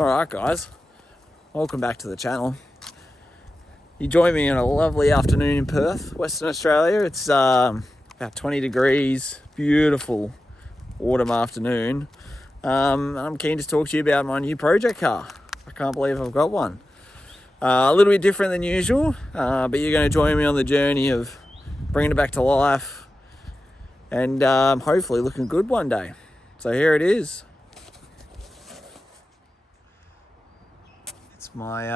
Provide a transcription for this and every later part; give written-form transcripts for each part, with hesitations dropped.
Alright guys, welcome back to the channel. You join me on a lovely afternoon in Perth, Western Australia. It's about 20 degrees, beautiful autumn afternoon. I'm keen to talk to you about my new project car. I can't believe I've got one. A little bit different than usual, but you're going to join me on the journey of bringing it back to life and hopefully looking good one day. So here it is. It's my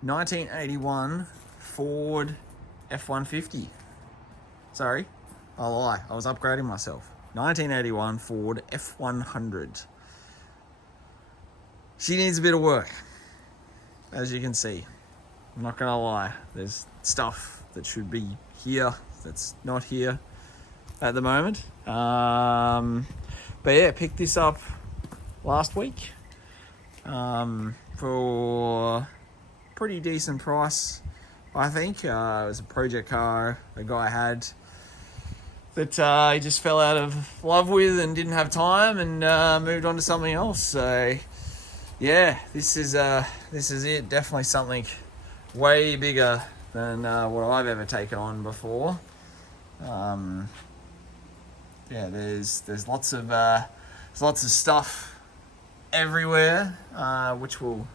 1981 Ford F150. Sorry, I lie. I was upgrading myself. 1981 Ford F100. She needs a bit of work, as you can see. I'm not gonna lie. There's stuff that should be here that's not here at the moment. But yeah, picked this up last week. For pretty decent price, I think. It was a project car a guy had that he just fell out of love with and didn't have time and moved on to something else. So yeah, this is it. Definitely something way bigger than what I've ever taken on before. Yeah, there's lots of stuff everywhere, which we'll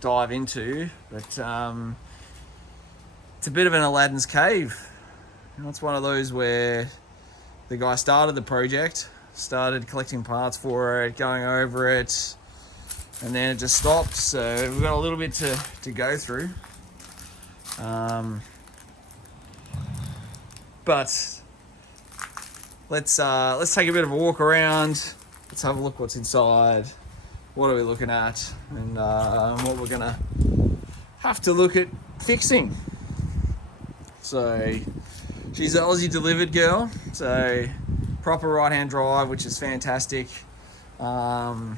dive into, but it's a bit of an Aladdin's cave. You know, it's one of those where the guy started the project, started collecting parts for it, going over it, and then it just stopped. So we've got a little bit to go through, but let's take a bit of a walk around. Let's have a look what's inside. What are we looking at, and what we're gonna have to look at fixing. So she's an Aussie delivered girl, so proper right-hand drive, which is fantastic. I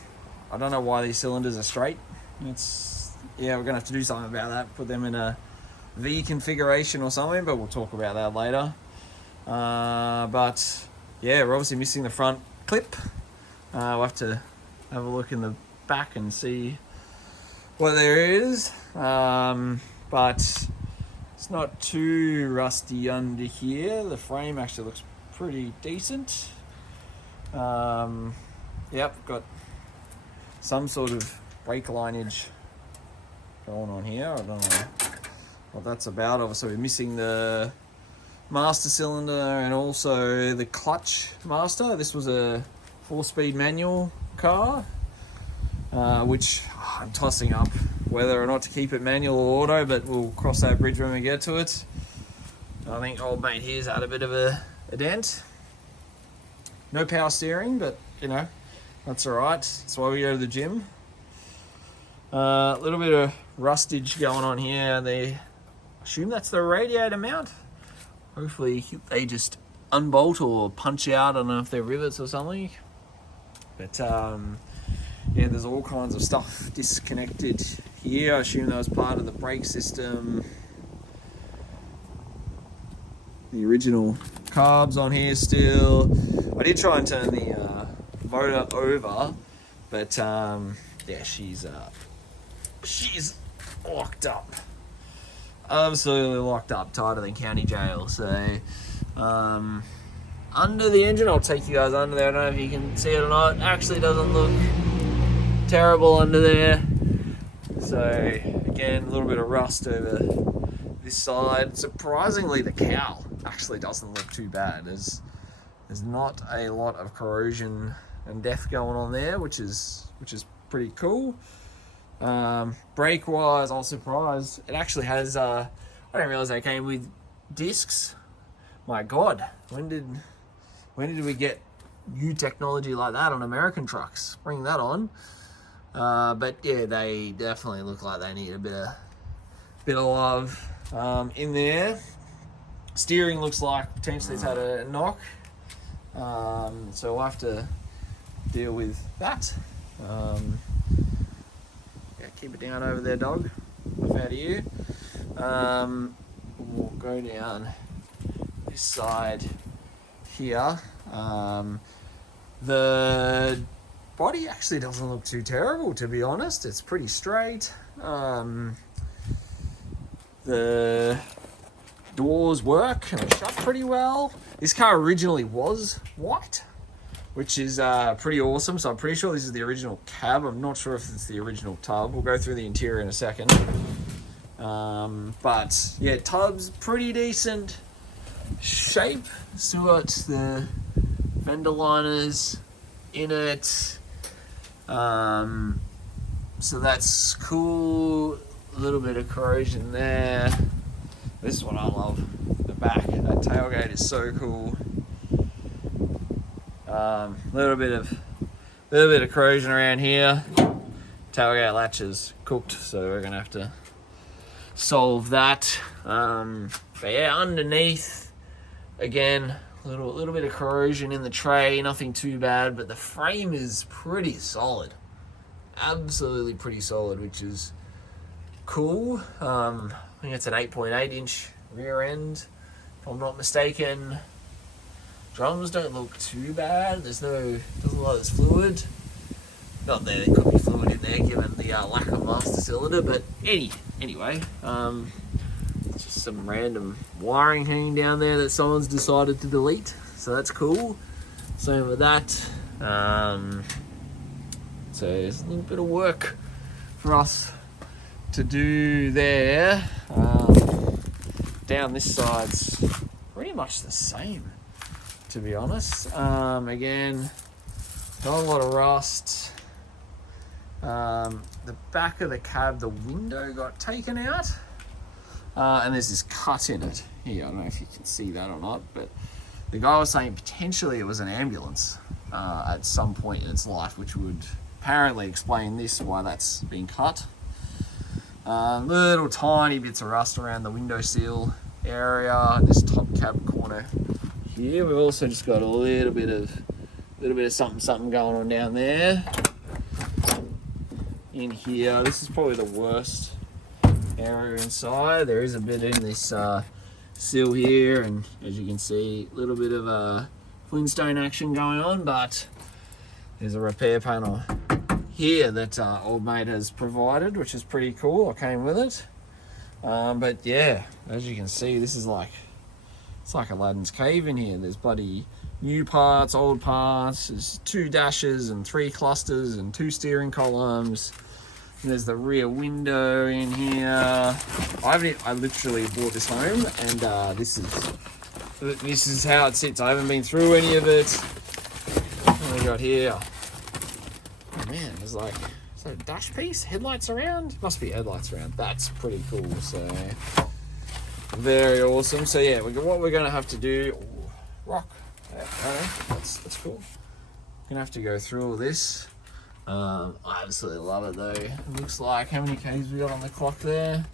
don't know why these cylinders are straight. We're gonna have to do something about that. Put them in a V configuration or something, but we'll talk about that later. But yeah, we're obviously missing the front clip. We'll have to have a look in the back and see what there is, but it's not too rusty under here. The frame actually looks pretty decent. Yep, got some sort of brake lineage going on here. I don't know what that's about. Obviously we're missing the master cylinder and also the clutch master. This was a 4-speed manual car, which I'm tossing up whether or not to keep it manual or auto, but we'll cross that bridge when we get to it. I think old mate here's had a bit of a dent. No power steering, but you know, that's alright. That's why we go to the gym. A little bit of rustage going on here. I assume that's the radiator mount. Hopefully they just unbolt or punch out. I don't know if they're rivets or something. But yeah, there's all kinds of stuff disconnected here. I assume that was part of the brake system. The original carbs on here still. I did try and turn the motor over, but yeah, she's locked up. Absolutely locked up, tighter than county jail. So under the engine, I'll take you guys under there. I don't know if you can see it or not. Actually doesn't look terrible under there. So again, a little bit of rust over this side. Surprisingly, the cowl actually doesn't look too bad. There's not a lot of corrosion and death going on there, which is pretty cool. Brake wise, I was surprised. It actually has I didn't realize they came with discs. My God, when did we get new technology like that on American trucks? Bring that on. But yeah, they definitely look like they need a bit of love in there. Steering looks like potentially it's had a knock. So we'll have to deal with that. Yeah, keep it down over there, dog. Enough out of you. We'll go down this side here. The body actually doesn't look too terrible, to be honest. It's pretty straight. The doors work and they shut pretty well. This car originally was white, which is pretty awesome. So I'm pretty sure this is the original cab. I'm not sure if it's the original tub. We'll go through the interior in a second. But yeah, tub's pretty decent shape. Still got the fender liners in it. So that's cool. A little bit of corrosion there. This is what I love. The back, that tailgate is so cool. Little bit of corrosion around here. Tailgate latch is cooked, so we're gonna have to solve that. But yeah, underneath, again, a little bit of corrosion in the tray, nothing too bad, but the frame is pretty solid. Absolutely pretty solid, which is cool. I think it's an 8.8 inch rear end, if I'm not mistaken. Drums don't look too bad. Doesn't look like there's fluid. Not there could be fluid in there given the lack of master cylinder, but anyway, just some random wiring hanging down there that someone's decided to delete, so that's cool. Same with that. So there's a little bit of work for us to do there. Down this side's pretty much the same, to be honest. Again, not a lot of rust. The back of the cab, the window got taken out, and there's this cut in it here. I don't know if you can see that or not, but the guy was saying potentially it was an ambulance at some point in its life, which would apparently explain this, why that's been cut. Little tiny bits of rust around the window sill area, this top cab corner here. We've also just got a little bit of something going on down there. In here, this is probably the worst area inside. There is a bit in this sill here, and as you can see, a little bit of Flintstone action going on, but there's a repair panel here that old mate has provided, which is pretty cool. I came with it. But yeah, as you can see, this is it's like Aladdin's cave in here. There's bloody new parts, old parts. There's 2 dashes and 3 clusters and 2 steering columns. And there's the rear window in here. I literally bought this home, and this is how it sits. I haven't been through any of it. What we got here? Oh man, there's like, is that a dash piece? Headlights around? Must be headlights around. That's pretty cool. So very awesome. So yeah, what we're gonna have to do, rock. That's cool. Gonna have to go through all this. I absolutely love it though. It looks like, how many Ks we got on the clock there?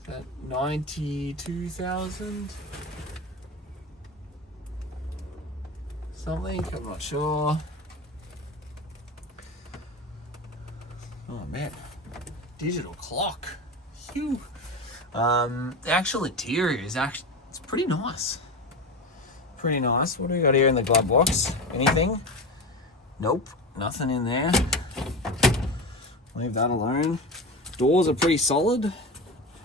Is that 92,000? Something, I'm not sure. Oh man, digital clock. Phew. The actual interior is it's pretty nice. Pretty nice. What do we got here in the glove box? Anything? Nope, nothing in there. Leave that alone. Doors are pretty solid.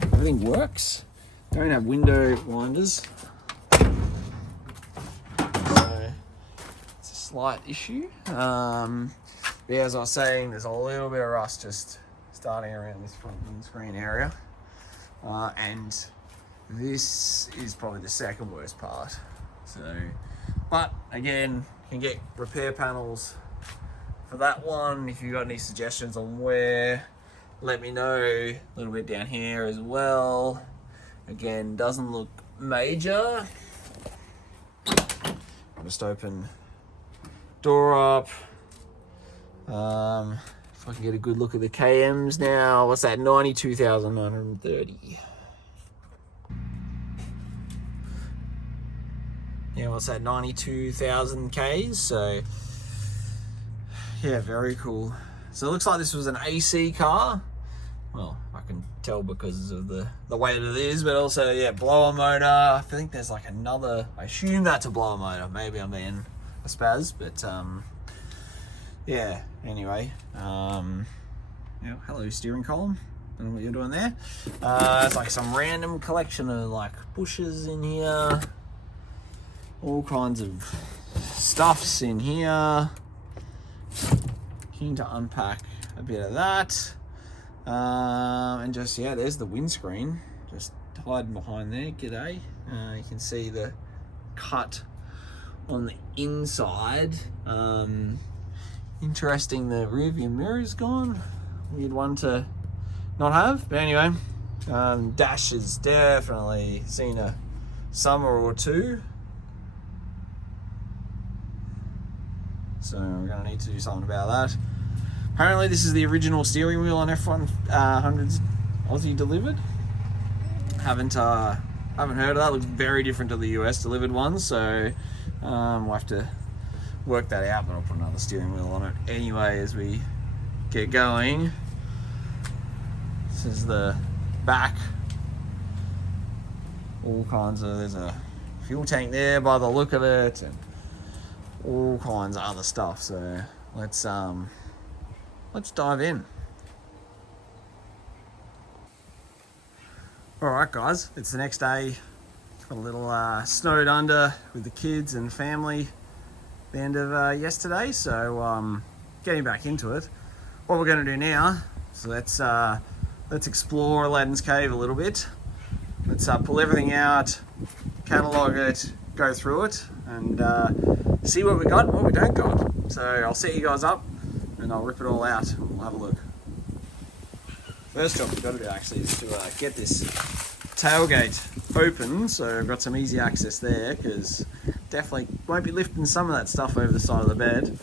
Everything works. Don't have window winders. So it's a slight issue. Yeah, as I was saying, there's a little bit of rust just starting around this front windscreen area. And this is probably the second worst part. So, but again, you can get repair panels for that one. If you've got any suggestions on where, let me know. A little bit down here as well. Again, doesn't look major. I'll just open door up. If I can get a good look at the KMs now. What's that? 92,930. Yeah, what's that? 92,000 Ks. So yeah, very cool. So it looks like this was an AC car. Well, I can tell because of the way that it is, but also, yeah, blower motor. I think there's like another, I assume that's a blower motor. Maybe I'm being a spaz, but yeah, anyway, yeah, hello steering column. Don't know what you're doing there. It's like some random collection of like bushes in here, all kinds of stuffs in here. Keen to unpack a bit of that, and just, yeah, there's the windscreen just hiding behind there. G'day. You can see the cut on the inside. Interesting, the rear view mirror is gone. Weird one to not have, but anyway, dash has definitely seen a summer or two, so we're gonna need to do something about that. Apparently this is the original steering wheel on F100's Aussie delivered. Haven't heard of that. Looks very different to the US delivered one, so we'll have to work that out, but I'll put another steering wheel on it anyway as we get going. This is the back. All kinds of, there's a fuel tank there by the look of it, and all kinds of other stuff. So let's dive in. All right, guys, it's the next day. Got a little snowed under with the kids and family the end of yesterday, so getting back into it. What we're going to do now, so let's explore Aladdin's Cave a little bit. Let's pull everything out, catalog it, go through it, and see what we got and what we don't got. So I'll set you guys up and I'll rip it all out and we'll have a look. First job we've got to do actually is to get this tailgate open, so I've got some easy access there, because definitely won't be lifting some of that stuff over the side of the bed.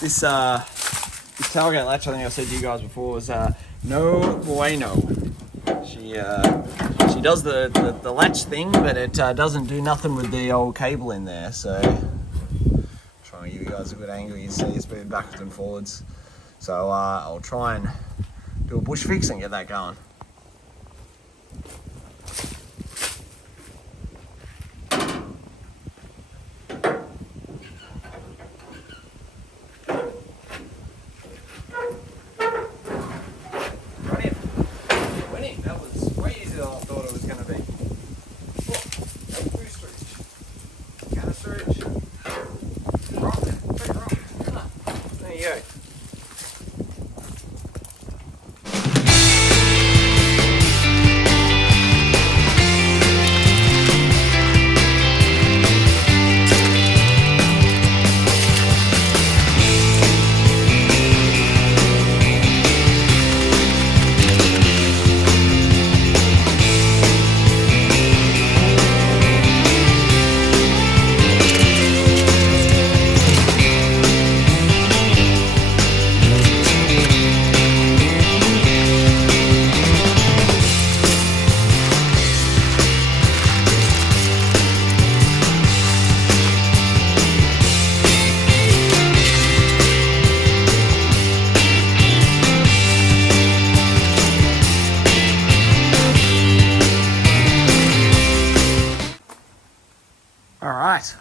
This tailgate latch, I think I said to you guys before, was no bueno. She does the latch thing, but it doesn't do nothing with the old cable in there. So trying to give you guys a good angle. You can see it's moving backwards and forwards. So I'll try and do a bush fix and get that going.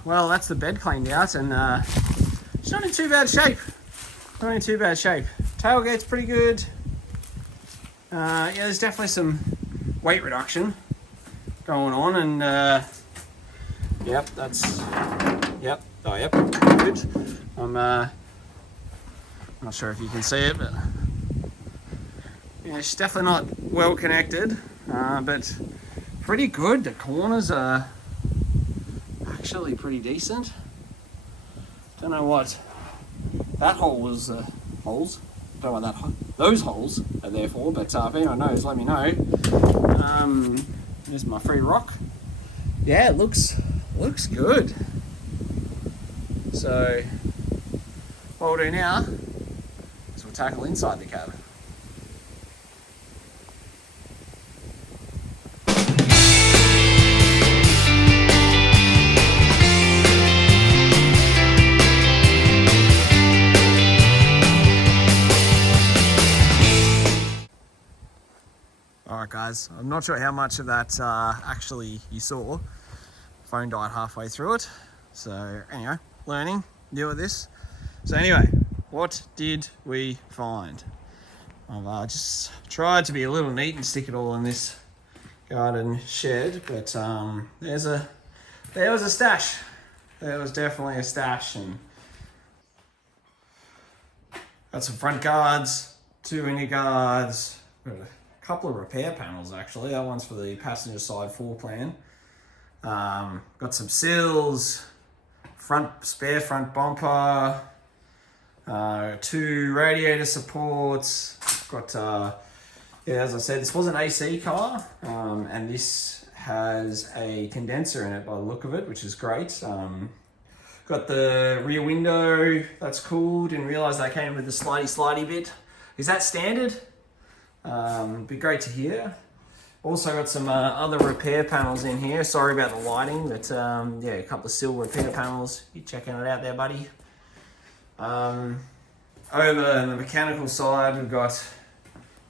Well, that's the bed cleaned out, and it's not in too bad shape. Not in too bad shape. Tailgate's pretty good. Yeah, there's definitely some weight reduction going on, and yep, that's yep. Oh, yep, good. I'm not sure if you can see it, but yeah, she's definitely not well connected, but pretty good. The corners are actually pretty decent. Don't know what that hole was. Holes. Don't know what those holes are there for. But if anyone knows, let me know. There's my free rock. Yeah, it looks good. So what we'll do now is we'll tackle inside the cab. Alright guys, I'm not sure how much of that actually you saw. Phone died halfway through it. So anyway, learning, new at this. So anyway, what did we find? I've just tried to be a little neat and stick it all in this garden shed, but there was a stash. There was definitely a stash, and got some front guards, 2 inner guards, got a couple of repair panels actually. That one's for the passenger side floor plan. Got some sills, spare front bumper, 2 radiator supports. Got yeah, as I said, this was an AC car, and this has a condenser in it by the look of it, which is great. Got the rear window, that's cool. Didn't realise that came with the slidey bit. Is that standard? Be great to hear. Also got some other repair panels in here. Sorry about the lighting, but yeah, a couple of sill repair panels. You checking it out there, buddy? Over on the mechanical side, we've got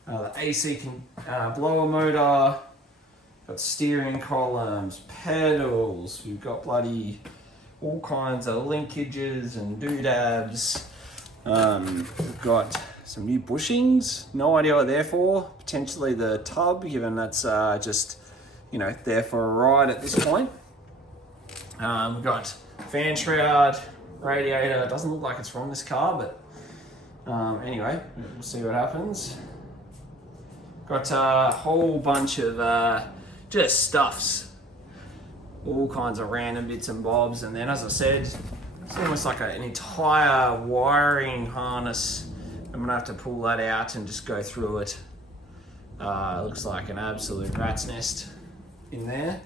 the AC blower motor, got steering columns, pedals, we've got bloody all kinds of linkages and doodads. We've got some new bushings, no idea what they're for. Potentially the tub, given that's just, you know, there for a ride at this point. We've got fan shroud, radiator. It doesn't look like it's from this car, but anyway, we'll see what happens. Got a whole bunch of just stuffs, all kinds of random bits and bobs, and then as I said, it's almost like an entire wiring harness. I'm gonna have to pull that out and just go through it. Looks like an absolute rat's nest in there.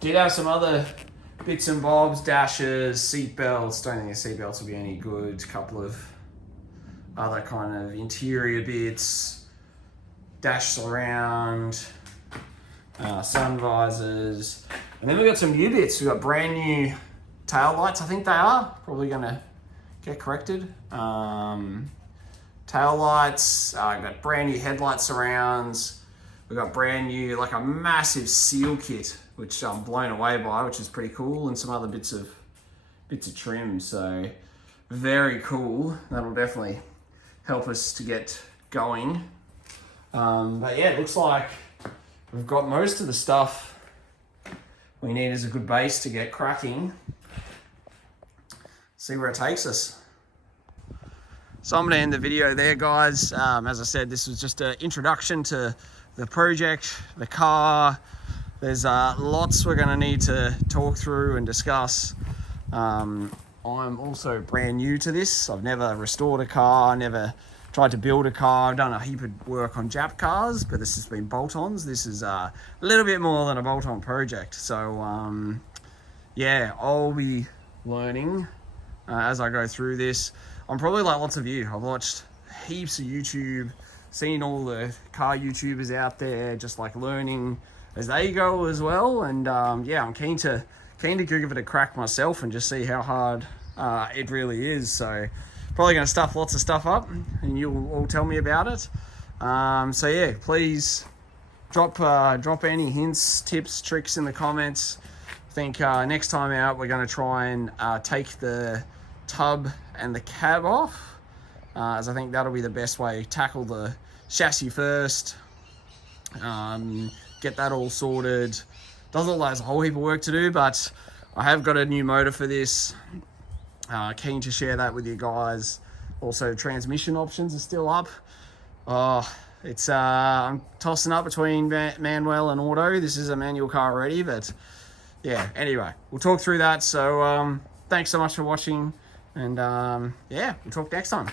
Did have some other bits and bobs, dashers, seat belts. Don't think the seat belts will be any good. A couple of other kind of interior bits, dash surround, sun visors, and then we got some new bits. We got brand new tail lights. I think they are probably gonna get corrected. Tail lights. Got brand new headlight surrounds. We got brand new, like a massive seal kit, which I'm blown away by, which is pretty cool, and some other bits of trim. So very cool. That'll definitely help us to get going. But yeah, it looks like we've got most of the stuff we need as a good base to get cracking. See where it takes us. So I'm going to end the video there, guys. As I said, this was just an introduction to the project, the car. There's lots we're going to need to talk through and discuss. I'm also brand new to this. I've never restored a car, never tried to build a car. I've done a heap of work on Jap cars, but this has been bolt-ons. This is a little bit more than a bolt-on project. So yeah, I'll be learning as I go through this. I'm probably like lots of you. I've watched heaps of YouTube, seen all the car YouTubers out there, just like learning as they go as well. And yeah, I'm keen to give it a crack myself and just see how hard it really is. So probably going to stuff lots of stuff up, and you'll all tell me about it. So yeah, please drop any hints, tips, tricks in the comments. I think next time out we're going to try and take the tub and the cab off, as I think that'll be the best way. Tackle the chassis first, get that all sorted. Doesn't look like there's a whole heap of work to do, but I have got a new motor for this. Keen to share that with you guys. Also, transmission options are still up. It's I'm tossing up between manual and auto. This is a manual car already, but yeah, anyway, we'll talk through that. So thanks so much for watching, and yeah, we'll talk next time.